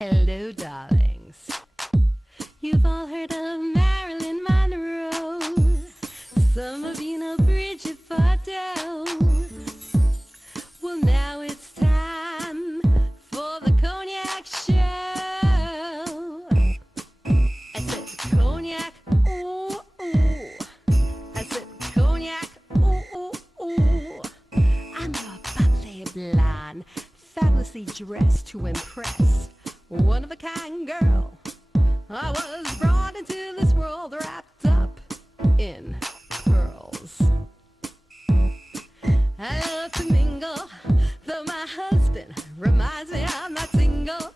Hello, darlings. You've all heard of Marilyn Monroe. Some of you know Bridget Bardot. Well, now it's time for the Cognac show. I said Cognac, ooh, ooh. I said Cognac, ooh, ooh, ooh. I'm a bubbly blonde, fabulously dressed to impress. One of a kind girl. I was brought into this world wrapped up in pearls. I love to mingle, though my husband reminds me I'm not single.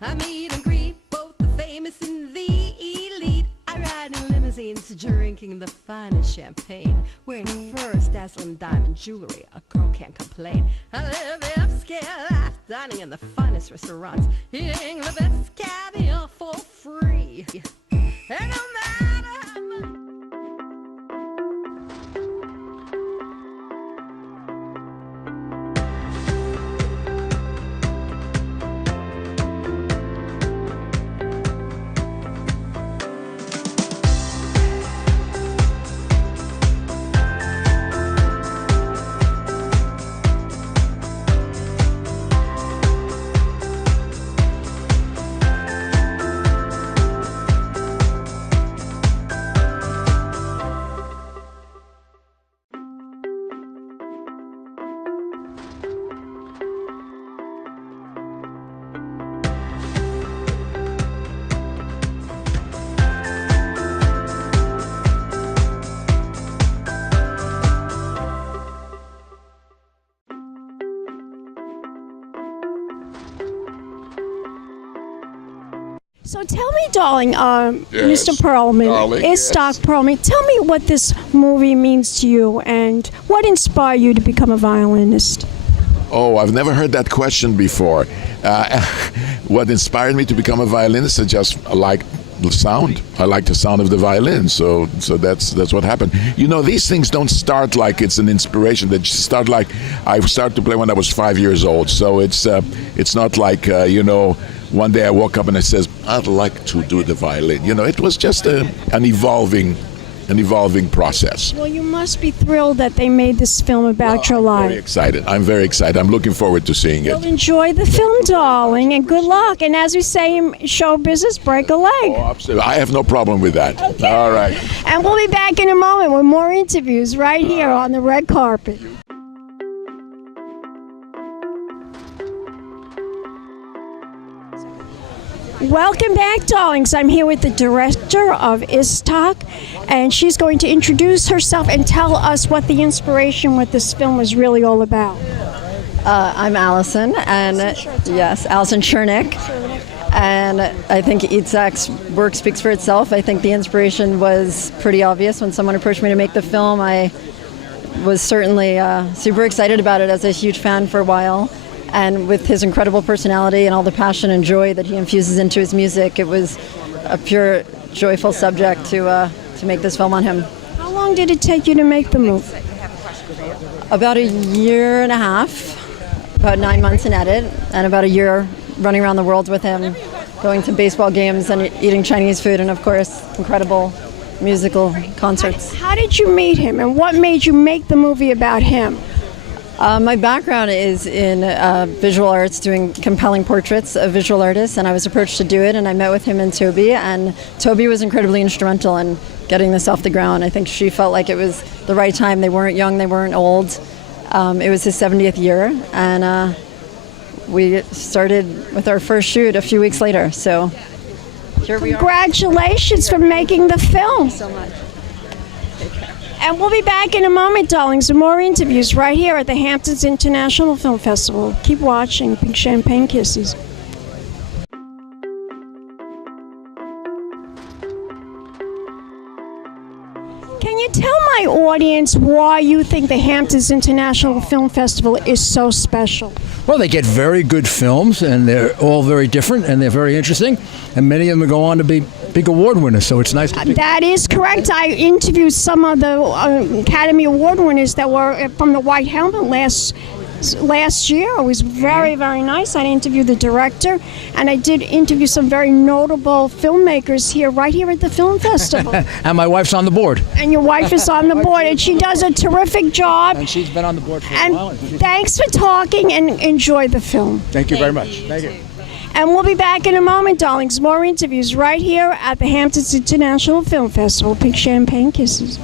I meet and greet both the famous and the elite. I ride in limousines, drinking the finest champagne, wearing furs, dazzling diamond jewelry. A girl can't complain. I live the upscale life, dining in the finest restaurants, eating the best caviar for free. And no matter how much So tell me, darling, Yes, Mr. Perlman, darling, Itzhak yes. Perlman, tell me what this movie means to you and what inspired you to become a violinist? Oh, I've never heard that question before. What inspired me to become a violinist? I just like the sound. I like the sound of the violin. So that's what happened. You know, these things don't start like it's an inspiration. They just start like I started to play when I was 5 years old. So it's not like one day I woke up and I says I'd like to do the violin. You know, it was just an evolving process. Well, you must be thrilled that they made this film about your life. Very excited. I'm very excited. I'm looking forward to seeing it. Well, enjoy the film, darling, and good luck. And as we say in show business, break a leg. Oh, absolutely. I have no problem with that. Okay. All right. And we'll be back in a moment with more interviews right here on the red carpet. Welcome back, darlings. I'm here with the director of Itzhak, and she's going to introduce herself and tell us what the inspiration with this film was really all about. I'm ALISON, and yes, ALISON CHERNICK. And I think Itzhak's work speaks for itself. I think the inspiration was pretty obvious when someone approached me to make the film. I was certainly super excited about it as a huge fan for a while. And with his incredible personality and all the passion and joy that he infuses into his music, it was a pure, joyful subject to make this film on him. How long did it take you to make the movie? About a year and a half, about 9 months in edit, and about a year running around the world with him, going to baseball games and eating Chinese food, and of course, incredible musical concerts. How did you meet him, and what made you make the movie about him? My background is in visual arts, doing compelling portraits of visual artists, and I was approached to do it, and I met with him and Toby, and Toby was incredibly instrumental in getting this off the ground. I think she felt like it was the right time. They weren't young, they weren't old. It was his 70th year, and we started with our first shoot a few weeks later, so here we are. Congratulations for making the film. So much. And we'll be back in a moment, darlings, with more interviews right here at the Hamptons International Film Festival. Keep watching. Big champagne kisses. Can you tell my audience why you think the Hamptons International Film Festival is so special? Well, they get very good films, and they're all very different, and they're very interesting, and many of them go on to be big award winners, so it's nice to be. That is correct. I interviewed some of the Academy Award winners that were from the White Helmet last last year. It was very, very nice. I interviewed the director, and I did interview some very notable filmmakers right here at the film festival. And my wife's on the board. And your wife is on the board, and she does a terrific job. And she's been on the board for a And while. thanks for talking, and enjoy the film. Thank you very much. Thank you. And we'll be back in a moment, darlings. More interviews right here at the Hamptons International Film Festival. Pink champagne kisses.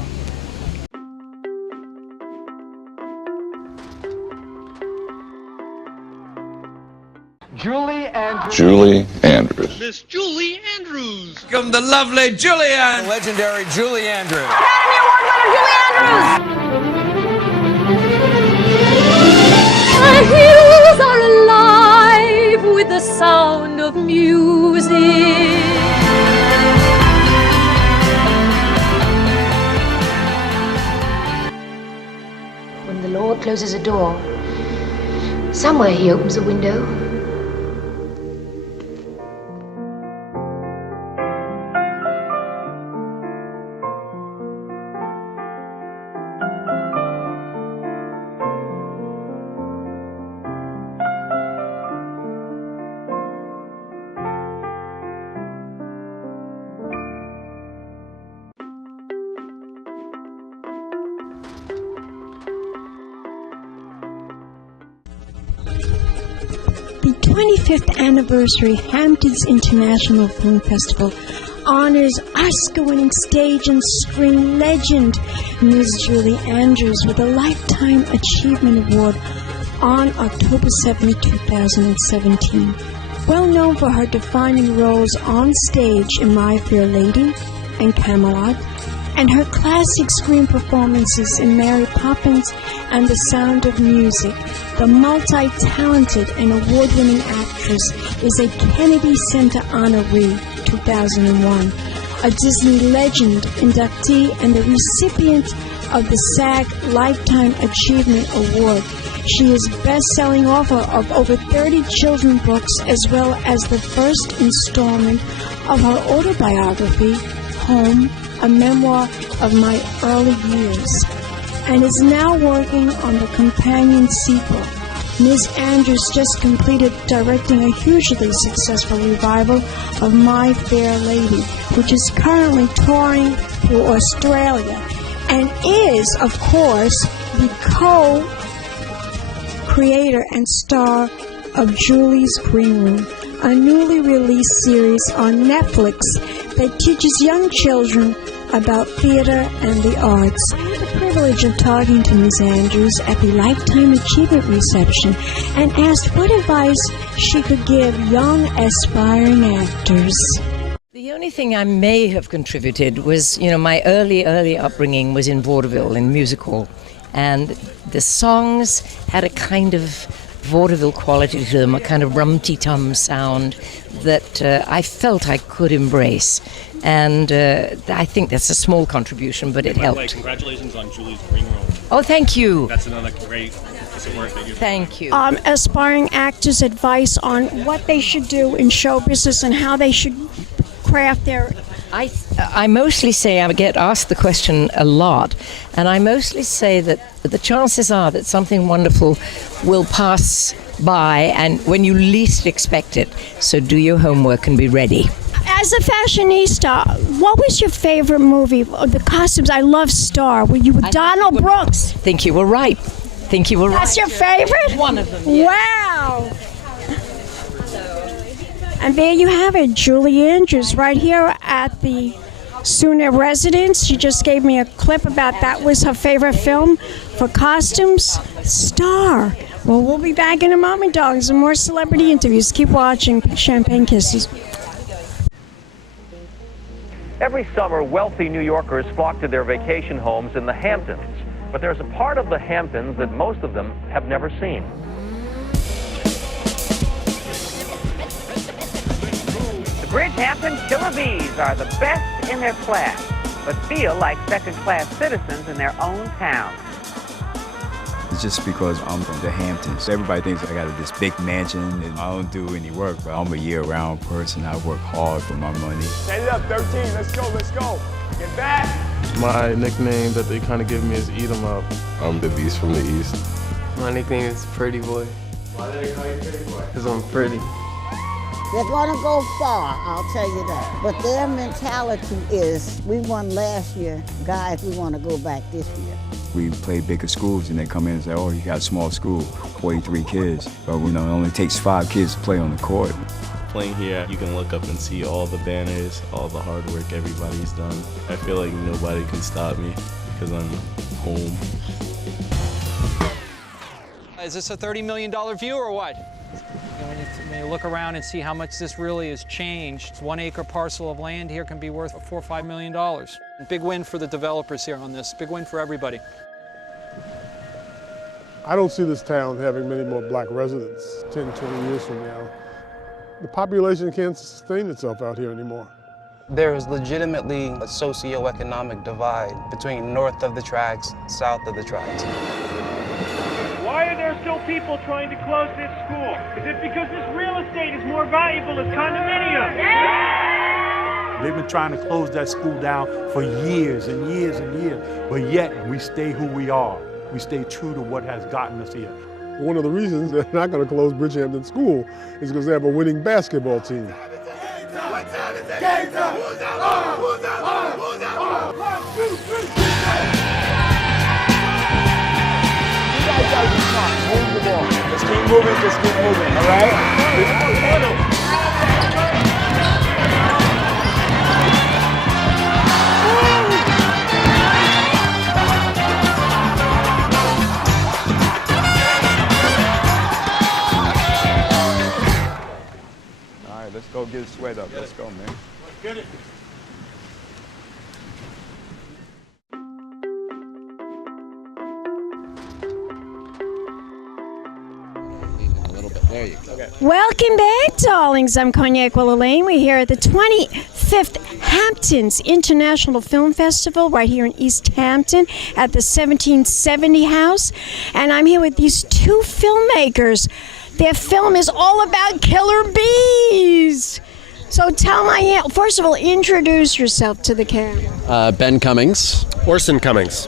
Julie Andrews. Julie Andrews. Miss Julie Andrews. Welcome the lovely Julianne. Legendary Julie Andrews. Academy Award winner Julie Andrews. The hills are alive with the sound of music. When the Lord closes a door, somewhere he opens a window. The 25th anniversary Hamptons International Film Festival honors Oscar-winning stage and screen legend Ms. Julie Andrews with a Lifetime Achievement Award on October 7, 2017. Well known for her defining roles on stage in My Fair Lady and Camelot, and her classic screen performances in Mary Poppins and The Sound of Music, the multi-talented and award-winning actress is a Kennedy Center honoree 2001, a Disney Legend inductee, and the recipient of the SAG Lifetime Achievement Award. She is best-selling author of over 30 children's books, as well as the first installment of her autobiography, Home, a memoir of my early years, and is now working on the companion sequel. Ms. Andrews just completed directing a hugely successful revival of My Fair Lady, which is currently touring through Australia, and is, of course, the co-creator and star of Julie's Green Room, a newly released series on Netflix that teaches young children about theater and the arts. I had the privilege of talking to Ms. Andrews at the Lifetime Achievement reception and asked what advice she could give young aspiring actors. The only thing I may have contributed was, my early upbringing was in vaudeville, in music hall, and the songs had a kind of vaudeville quality to them, a kind of rum-ti-tum sound that I felt I could embrace. And I think that's a small contribution, but it helped. By the way, congratulations on Julie's Green Room. Oh, thank you. That's another great piece of work that you're doing. Thank you. Aspiring actors' advice on what they should do in show business and how they should craft their... I mostly say, I get asked the question a lot, and I mostly say that the chances are that something wonderful will pass by and when you least expect it. So do your homework and be ready. As a fashionista, what was your favorite movie? The costumes, I love Star. Were you with Donald Brooks? Think you were right. That's your favorite? One of them, yes. Wow. And there you have it, Julie Andrews, right here at the Sooner residence. She just gave me a clip about that was her favorite film for costumes, Star. Well, we'll be back in a moment, darlings, and more celebrity interviews. Keep watching Champagne Kisses. Every summer, wealthy New Yorkers flock to their vacation homes in the Hamptons. But there's a part of the Hamptons that most of them have never seen. The Bridgehampton Killer Bees are the best in their class, but feel like second-class citizens in their own town. It's just because I'm from the Hamptons. Everybody thinks I got this big mansion and I don't do any work, but I'm a year-round person. I work hard for my money. Set it up, 13. Let's go, let's go. Get back. My nickname that they kind of give me is Eat 'em Up. I'm the Beast from the East. My nickname is Pretty Boy. Why do they call you Pretty Boy? Because I'm pretty. They're going to go far, I'll tell you that. But their mentality is, we won last year, guys, we want to go back this year. We play bigger schools and they come in and say, oh, you got a small school, 43 kids. But it only takes 5 kids to play on the court. Playing here, you can look up and see all the banners, all the hard work everybody's done. I feel like nobody can stop me because I'm home. Is this a $30 million view or what? When you look around and see how much this really has changed, 1 acre parcel of land here can be worth $4 or $5 million. Big win for the developers here on this, big win for everybody. I don't see this town having many more black residents 10, 20 years from now. The population can't sustain itself out here anymore. There is legitimately a socioeconomic divide between north of the tracks, south of the tracks. Why are there still people trying to close this school? Is it because this real estate is more valuable as condominiums? Yeah! They've been trying to close that school down for years and years and years, but yet we stay who we are. We stay true to what has gotten us here. One of the reasons they're not going to close Bridgehampton School is because they have a winning basketball team. Move the ball. Just keep moving, all right? All right, let's go get a sweat up. Let's go, man. Let's get it. There you go. Welcome back, darlings. I'm Cognac Wellerlane. We're here at the 25th Hamptons International Film Festival right here in East Hampton at the 1770 House. And I'm here with these two filmmakers. Their film is all about killer bees. So first of all, introduce yourself to the camera. Ben Cummings. Orson Cummings.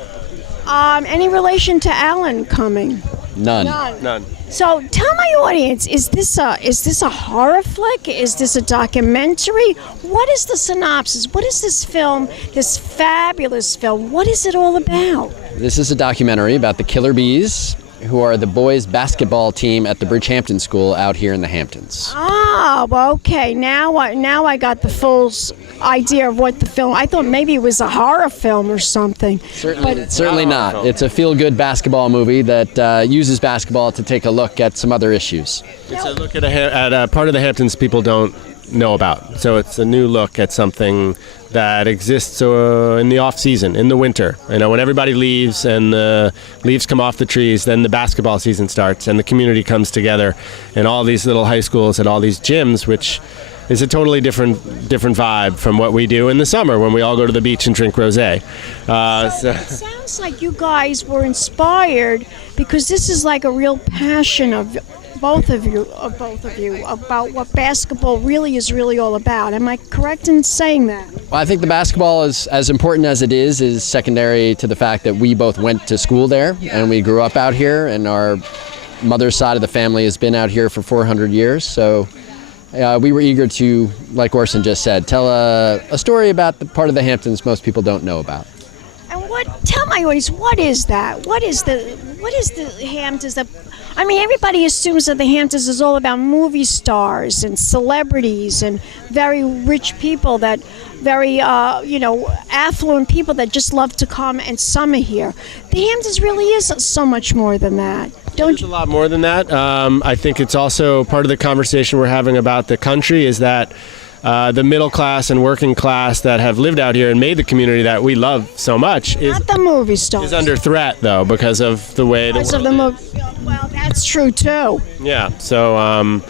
Any relation to Alan Cumming? None. So tell my audience, is this a horror flick? Is this a documentary? What is the synopsis? What is this film, this fabulous film? What is it all about? This is a documentary about the Killer Bees, who are the boys' basketball team at the Bridgehampton School out here in the Hamptons. Ah, well, okay. Now I got the full idea of what the film. I thought maybe it was a horror film or something. Certainly not. It's a feel-good basketball movie that uses basketball to take a look at some other issues. It's a look at a part of the Hamptons people don't know about. So it's a new look at something that exists in the off season, in the winter. When everybody leaves and the leaves come off the trees, then the basketball season starts and the community comes together in all these little high schools at all these gyms, which is a totally different vibe from what we do in the summer when we all go to the beach and drink rosé. So it sounds like you guys were inspired because this is like a real passion of both of you about what basketball really is all about. Am I correct in saying that? Well, I think the basketball is as important as it is secondary to the fact that we both went to school there and we grew up out here, and our mother's side of the family has been out here for 400 years. So we were eager to, like Orson just said, tell a story about the part of the Hamptons most people don't know about. And tell my audience, what is that? What is the Hamptons? Everybody assumes that the Hamptons is all about movie stars and celebrities and very rich people, very affluent people that just love to come and summer here. The Hamptons really is so much more than that. There's a lot more than that. I think it's also part of the conversation we're having about the country is that the middle class and working class that have lived out here and made the community that we love so much is under threat, though, because of the way Well, that's true too. Yeah, so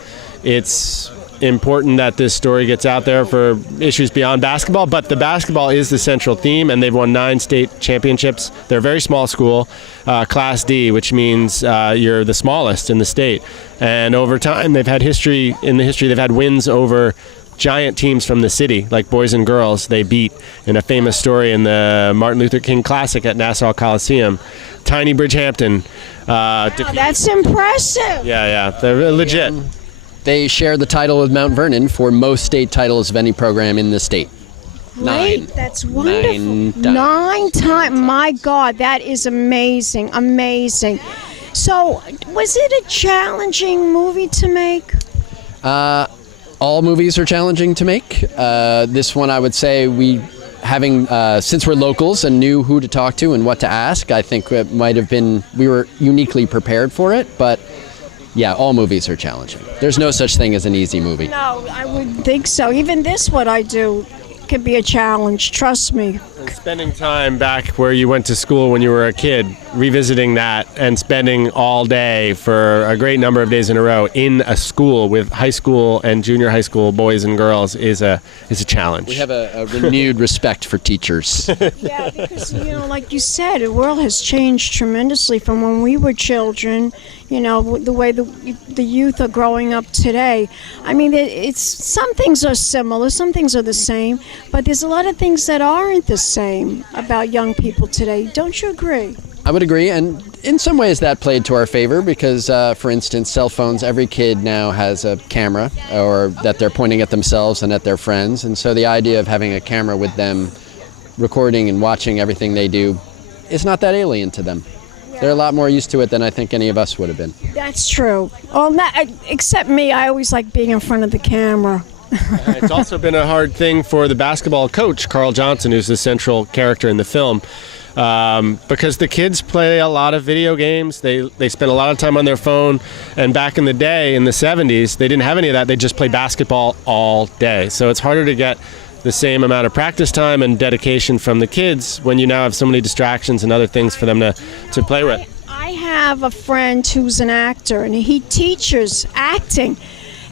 it's important that this story gets out there for issues beyond basketball, but the basketball is the central theme, and they've won 9 state championships. They're a very small school, Class D, which means you're the smallest in the state. And over time, they've had wins over giant teams from the city, like boys and girls, they beat in a famous story in the Martin Luther King Classic at Nassau Coliseum. Tiny Bridgehampton. That's impressive. Yeah, they're legit. They share the title with Mount Vernon for most state titles of any program in the state. Great, that's wonderful. 9 times. My God, that is amazing, amazing. So, was it a challenging movie to make? All movies are challenging to make. This one, I would say, since we're locals and knew who to talk to and what to ask, I think it might have been, we were uniquely prepared for it, but yeah, all movies are challenging. There's no such thing as an easy movie. No, I wouldn't think so. Even this, what I do, could be a challenge, trust me. And spending time back where you went to school when you were a kid, revisiting that and spending all day for a great number of days in a row in a school with high school and junior high school boys and girls is a challenge. We have a renewed respect for teachers. Yeah, because, like you said, the world has changed tremendously from when we were children, the way the youth are growing up today. I mean, some things are similar, some things are the same, but there's a lot of things that aren't the same about young people today. Don't you agree? I would agree, and in some ways that played to our favor because, for instance, cell phones, every kid now has a camera or that they're pointing at themselves and at their friends, and so the idea of having a camera with them recording and watching everything they do is not that alien to them. Yeah. They're a lot more used to it than I think any of us would have been. That's true. Well, except me, I always like being in front of the camera. It's also been a hard thing for the basketball coach, Carl Johnson, who's the central character in the film, because the kids play a lot of video games. They spend a lot of time on their phone, and back in the day, in the 70s, they didn't have any of that. They just play basketball all day. So it's harder to get the same amount of practice time and dedication from the kids when you now have so many distractions and other things for them to play with. I have a friend who's an actor, and he teaches acting.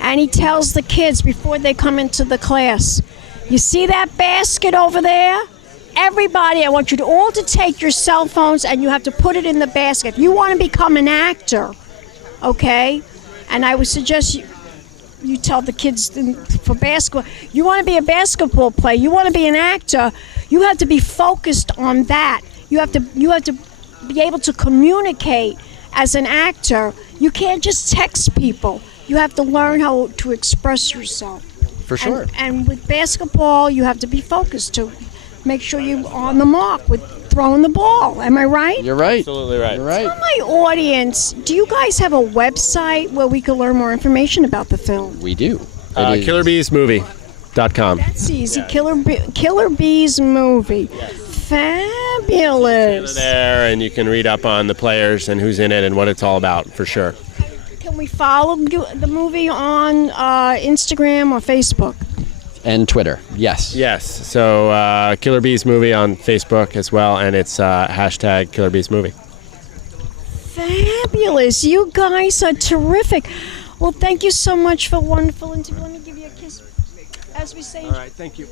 And he tells the kids before they come into the class, you see that basket over there? Everybody, I want you all to take your cell phones and you have to put it in the basket. If you want to become an actor, okay? And I would suggest you tell the kids for basketball, you want to be a basketball player, you want to be an actor, you have to be focused on that. You have to be able to communicate as an actor. You can't just text people. You have to learn how to express yourself. For sure. And with basketball, you have to be focused to make sure you're on the mark with throwing the ball. Am I right? You're right. Absolutely right. You're right. Tell my audience, do you guys have a website where we can learn more information about the film? We do. KillerBeesMovie.com. That's easy. Killer Bees Movie. Yes. Fabulous. There, and you can read up on the players and who's in it and what it's all about, for sure. Can we follow the movie on Instagram or Facebook? And Twitter, yes. Yes, so Killer Bees Movie on Facebook as well, and it's hashtag Killer Bees Movie. Fabulous. You guys are terrific. Well, thank you so much for a wonderful interview. Let me give you a kiss. As we say. All right, thank you.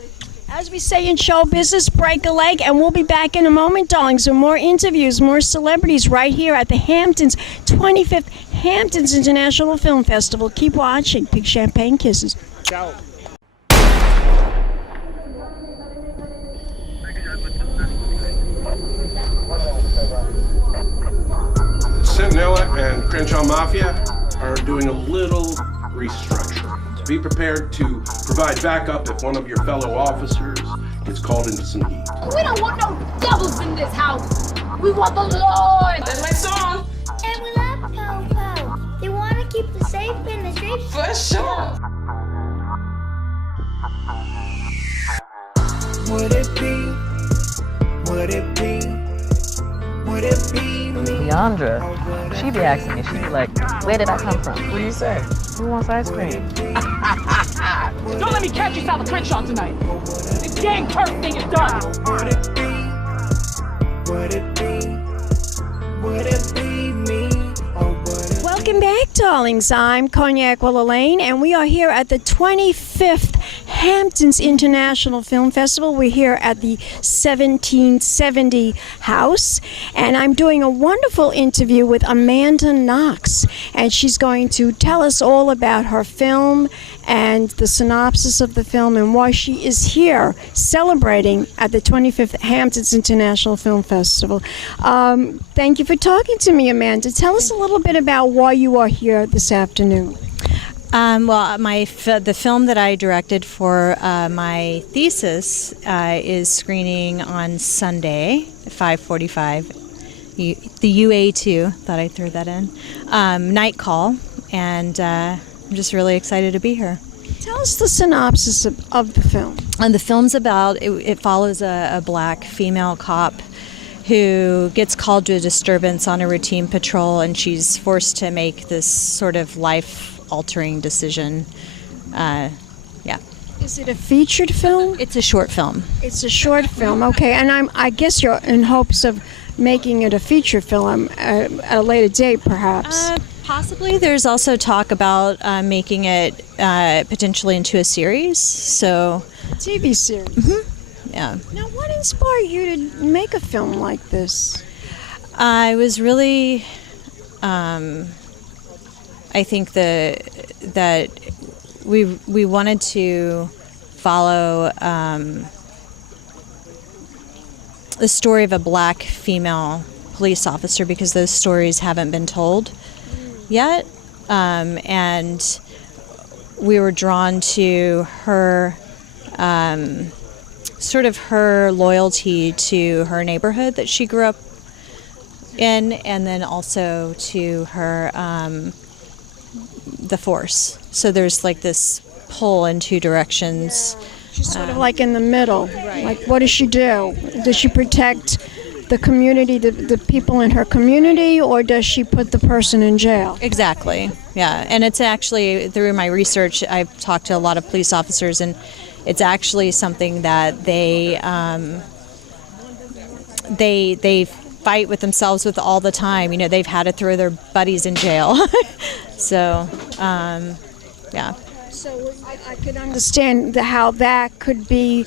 As we say in show business, break a leg, and we'll be back in a moment, darlings, with more interviews, more celebrities right here at the Hamptons, 25th Hamptons International Film Festival. Keep watching. Big champagne kisses. Ciao. Centinela and Crenshaw Mafia are doing a little restructuring. Be prepared to provide backup if one of your fellow officers gets called into some heat. We don't want no devils in this house. We want the Lord. That's my song. And we love Popo. They want to keep the safe in the streets. For sure. Would it be? Would it be? Would it be me? Leandra, she be asking me, she be like, where did I come from? What do you say? Who wants ice cream? Don't let me catch you south of Crenshaw tonight. The gang turf thing is done. Would it be? Would it be? Would it be me? Or would it Welcome back, darlings. I'm Cognac Wellerlane, and we are here at the 25th Hamptons International Film Festival. We're here at the 1770 House, and I'm doing a wonderful interview with Amanda Knox, and she's going to tell us all about her film and the synopsis of the film and why she is here celebrating at the 25th Hamptons International Film Festival. Thank you for talking to me, Amanda. Tell us a little bit about why you are here this afternoon. Well, the film that I directed for my thesis is screening on Sunday at 5:45. The UA2, thought I'd throw that in. Night Call, and I'm just really excited to be here. Tell us the synopsis of the film. And the film's about, it follows a black female cop who gets called to a disturbance on a routine patrol, and she's forced to make this sort of life-altering decision. Yeah. Is it a featured film? It's a short film. It's a short film, okay. And I guess you're in hopes of making it a feature film at a later date, perhaps. Possibly. There's also talk about making it potentially into a series. So, TV series. Mm-hmm. Yeah. Now, what inspired you to make a film like this? I was really, I think that we wanted to follow the story of a black female police officer because those stories haven't been told yet, and we were drawn to her, sort of her loyalty to her neighborhood that she grew up in, and then also to her, the force. So there's like this pull in two directions. She's sort of like in the middle. Right. Like, what does she do? Does she protect the community, the people in her community, or does she put the person in jail? Exactly. Yeah, and it's actually, through my research, I've talked to a lot of police officers, and it's actually something that they fight with themselves with all the time. You know, they've had to throw their buddies in jail. So, yeah. So I could understand how that could be,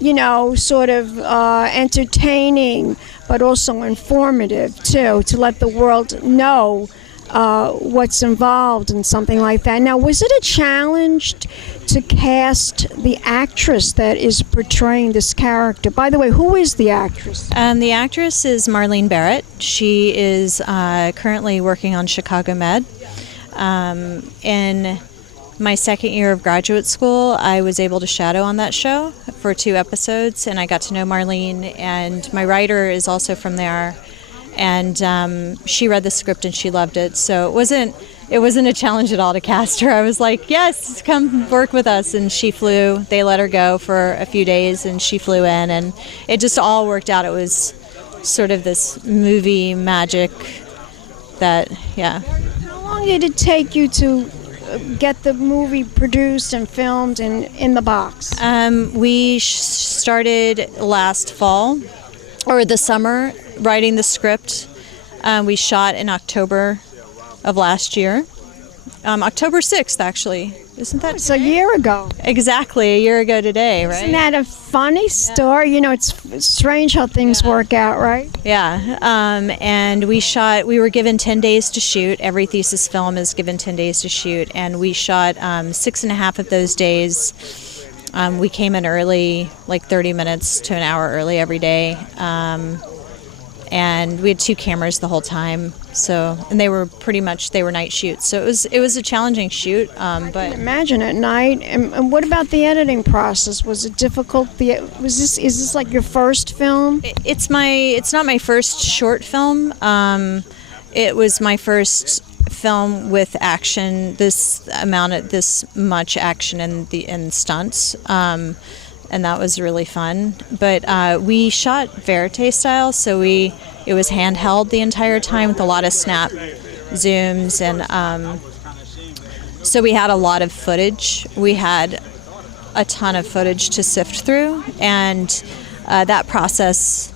you know, sort of entertaining, but also informative, too, to let the world know what's involved in something like that. Now, was it a challenge to cast the actress that is portraying this character? By the way, who is the actress? The actress is Marlene Barrett. She is currently working on Chicago Med. In my second year of graduate school, I was able to shadow on that show for 2 episodes, and I got to know Marlene, and my writer is also from there, and she read the script and she loved it, so it wasn't a challenge at all to cast her. I was like, yes, come work with us, and she flew. They let her go for a few days, and she flew in, and it just all worked out. It was sort of this movie magic that, yeah. How long did it take you to get the movie produced and filmed and in the box? We started last fall, or the summer, writing the script. We shot in October of last year. October 6th, actually. Isn't that It's a year ago. Exactly, a year ago today, right? Isn't that a funny story? You know, it's strange how things work out, right? Yeah, and we were given 10 days to shoot. Every thesis film is given 10 days to shoot, and we shot 6.5 of those days. We came in early, like 30 minutes to an hour early every day. And we had 2 cameras the whole time, and they were night shoots. So it was a challenging shoot, I can imagine at night. And what about the editing process? Was it difficult? Is this like your first film? It's not my first short film. It was my first film with action. This much action in stunts. And that was really fun. But we shot verite style, so it was handheld the entire time with a lot of snap zooms, and so we had a lot of footage. We had a ton of footage to sift through, and that process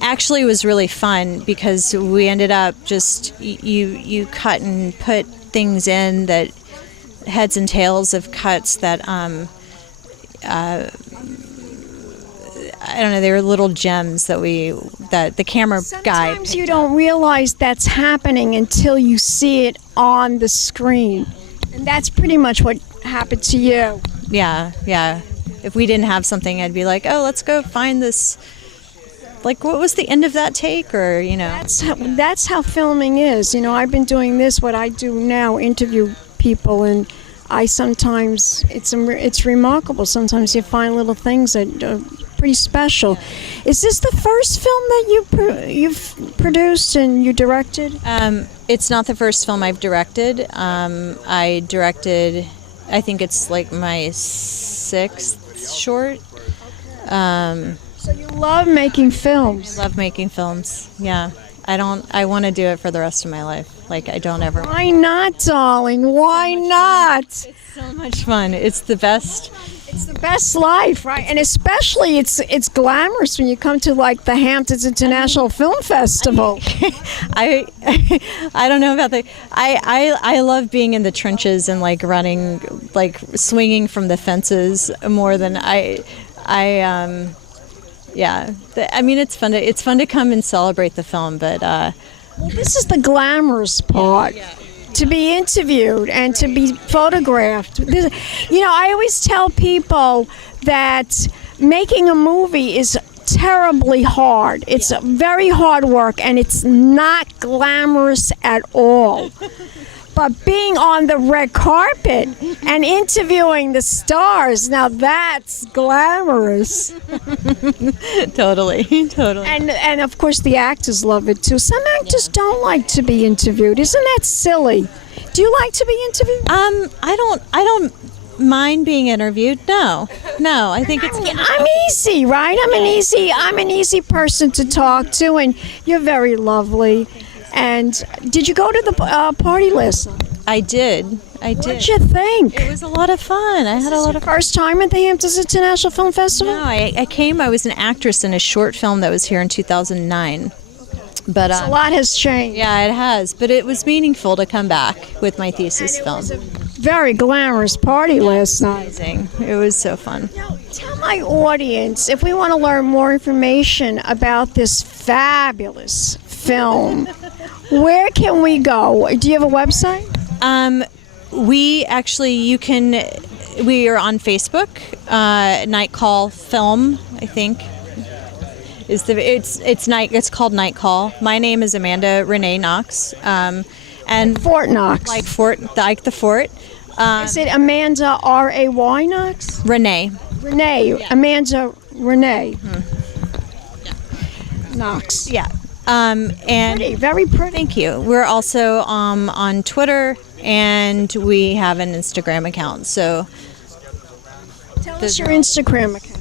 actually, it was really fun because we ended up just you cut and put things in that heads and tails of cuts that I don't know, they were little gems that the camera guy. Sometimes you don't realize that's happening until you see it on the screen, and that's pretty much what happened to you. Yeah. If we didn't have something, I'd be like, oh, let's go find this. Like, what was the end of that take, or That's how filming is. I've been doing this, what I do now, interview people, and I sometimes it's remarkable. Sometimes you find little things that are pretty special. Is this the first film that you've produced and you directed? It's not the first film I've directed. I directed, I think it's like my 6th short. So you love making films? I love making films. Yeah. I want to do it for the rest of my life. Like, I don't ever. Why not, darling? Why not? It's so much fun. It's the best. It's the best life, right? And especially it's glamorous when you come to like the Hamptons International Film Festival. I don't know about the. I love being in the trenches and like running, like swinging from the fences more than yeah. I mean, it's fun to come and celebrate the film, but. Well, this is the glamorous part. Yeah. To be interviewed and to be photographed. I always tell people that making a movie is terribly hard. It's very hard work, and it's not glamorous at all. But being on the red carpet and interviewing the stars, now that's glamorous. Totally. And of course the actors love it too. Some actors don't like to be interviewed. Isn't that silly? Do you like to be interviewed? I don't mind being interviewed. No. I think I'm easy, right? I'm an easy person to talk to, and you're very lovely. And did you go to the party last night? I did. What did you think? It was a lot of fun. I had a lot of fun. First time at the Hamptons International Film Festival? No, I came. I was an actress in a short film that was here in 2009. But a lot has changed. Yeah, it has. But it was meaningful to come back with my thesis film. It was a very glamorous party last night. Amazing. It was so fun. Now, tell my audience, if we want to learn more information about this fabulous film, where can we go? Do you have a website? We are on Facebook. Night Call Film, I think. It's called Night Call. My name is Amanda Renee Knox. And Fort Knox. Like the Fort. Is it Amanda R-A-Y Knox? Renee. Yeah. Amanda Renee. Mm-hmm. Knox. Yeah. And pretty, very pretty. Thank you. We're also on Twitter, and we have an Instagram account. So tell us your Instagram account.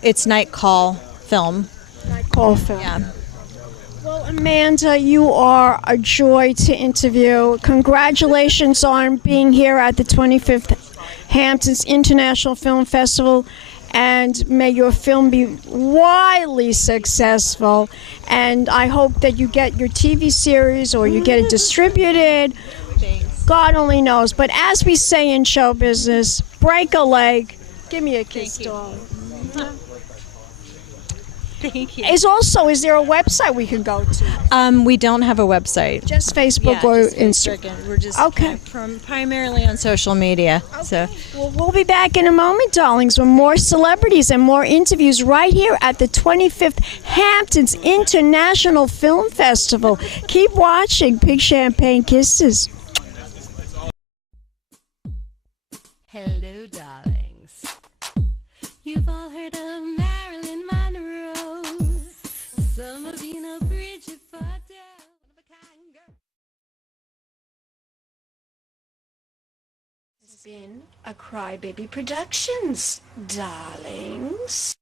It's Night Call Film. Night Call Film. Yeah. Well, Amanda, you are a joy to interview. Congratulations on being here at the 25th Hamptons International Film Festival. And may your film be widely successful. And I hope that you get your TV series or you get it distributed. Thanks. God only knows. But as we say in show business, break a leg. Give me a kiss, darling. Thank you. Is there a website we can go to? We don't have a website. Just Facebook or Instagram? We're just primarily on social media. Okay. So well, we'll be back in a moment, darlings, with more celebrities and more interviews right here at the 25th Hamptons International Film Festival. Keep watching. Big champagne kisses. Hello, darlings. You've all heard of Marilyn Monroe. Some of you know Bridget Fordell. This has been a Crybaby Productions, darlings.